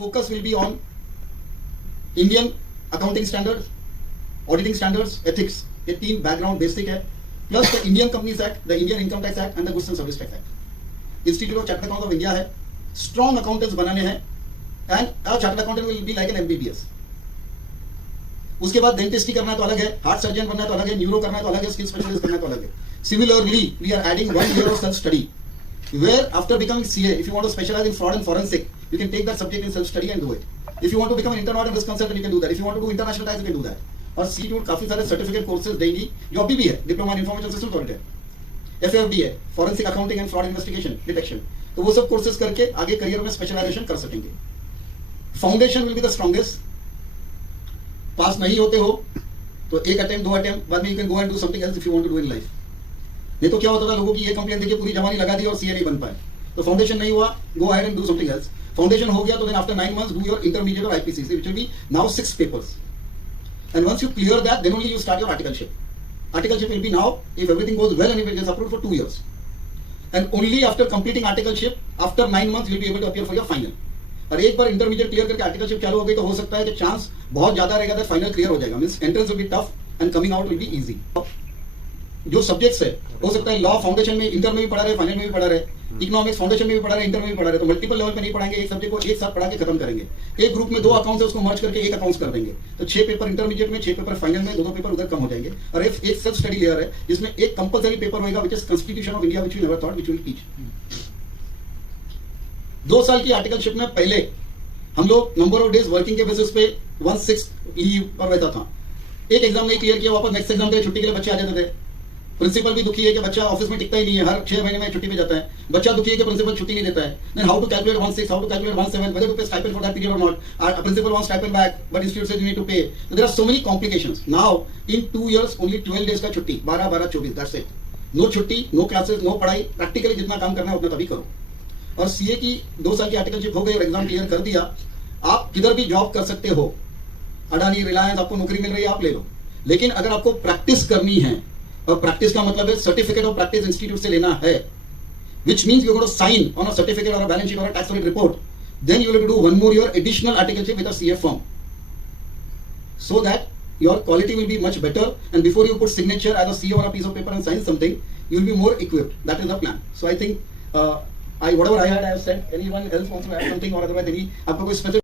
focus will be on Indian accounting standards, auditing standards, ethics. ये तीन background basic है, plus the Indian companies act, the Indian income tax act and the goods and service tax act. Institute of chartered accountant of India है. Strong accountants बनाने हैं and a chartered accountant will be like an MBBS. उसके बाद dentistry करना तो अलग है, heart surgeon बनना तो अलग है, न्यूरो करना तो अलग है, स्किल स्पेशलिस्ट करना तो अलग है. Similarly, we are adding 1 year of self-study, where after becoming CA, if you want to specialize in fraud and forensic, you can take that subject in self-study and do it. If you want to become an internal audit risk consultant, you can do that. If you want to do international tax, you can do that. और CTUT काफी सारे certificate courses देगी जो अभी भी है. Diploma in information system audit है, FFD है, forensic accounting and fraud investigation detection. तो वो सब कोर्सेज करके आगे करियर में स्पेशलाइजेशन कर सकेंगे. Foundation will be the strongest. Pass नहीं होते हो तो एक अटेम्प्ट, 2 अटेम्प्ट, बाद में you can go and do something else if you want to do in life. नहीं तो क्या होता था, लोगों की ये कंप्लेन देखिए पूरी जवानी लगा दी और सीए नहीं बन पाए. तो फाउंडेशन नहीं हुआ, go ahead and do something else. Foundation हो गया तो then after 9 months do your intermediate और IPCC, which will be now 6 papers. And once you clear that, then only you start your articleship. Articleship will be now, if everything goes well and if it is approved for 2 years. And only after completing articleship, after 9 months, you will be able to appear for your final. और एक बार intermediate clear करके articleship चालू हो गई तो हो सकता है कि चांस बहुत ज्यादा रहेगा that फाइनल क्लियर हो जाएगा. Means entrance will be tough and coming out will be easy. जो सब्जेक्ट्स है, हो सकता है लॉ फाउंडेशन में, इंटर में भी पढ़ा रहे, फाइनल में भी पढ़ा रहे, इकोनॉमिक्स फाउंडेशन में भी पढ़ा रहे, इंटर में भी पढ़ा रहे. तो मल्टीपल लेवल पे नहीं पढ़ाएंगे, एक सब्जेक्ट को एक साथ पढ़ा के खत्म करेंगे. एक ग्रुप में 2 अकाउंट्स है, उसको मर्ज करके एक अकाउंट्स कर देंगे. तो 6 पेपर इंटरमीडिएट में, 6 पेपर फाइनल में, 2 पेपर उधर कम हो जाएंगे. और एक सेल्फ स्टडी लेयर है जिसमें एक कंपलसरी पेपर होगा which is constitution of India, which we never thought which will teach. 2 साल की आर्टिकलशिप में पहले हम लोग नंबर ऑफ डेज वर्किंग के बेसिस पे 1/6 लीव पर रहता था. एक एग्जाम नहीं क्लियर किया, वापस नेक्स्ट एग्जाम के लिए छुट्टी के लिए बच्चे आ जाते थे. प्रिंसिपल भी दुखी है कि बच्चा ऑफिस में टिकता ही नहीं है, हर 6 महीने में छुट्टी पे जाता है. बच्चा दुखी है कि प्रिंसिपल छुट्टी नहीं देता है. Then how to calculate 1/6, how to calculate 1/7, whether to pay stipend for that period or not. Principal wants stipend back, but institute says you need to pay. So there are so many complications. Now in 2 years only 12 days का छुट्टी, 12-12-24, that's it. No छुट्टी, no classes, no पढ़ाई. Practically जितना काम करना है उतना तभी करो. और सीए की 2 साल की आर्टिकलशिप हो गई और एग्जाम क्लियर कर दिया, आप किधर भी जॉब कर सकते हो. अडानी, रिलायंस, आपको नौकरी मिल रही है, आप ले लो. लेकिन अगर आपको प्रैक्टिस करनी है, और प्रैक्टिस का मतलब है सर्टिफिकेट ऑफ प्रैक्टिस इंस्टीट्यूट से लेना है, which means you're going to sign on a certificate or a balance sheet or a tax audit report, then you will have to do 1 more year additional articleship with a CA firm, so that your quality will be much better, and before you put signature as a CA on a piece of paper and sign something, you will be more equipped. That is the plan. So I think whatever I had, I have said. Anyone else wants to add something or otherwise any आपको कोई specific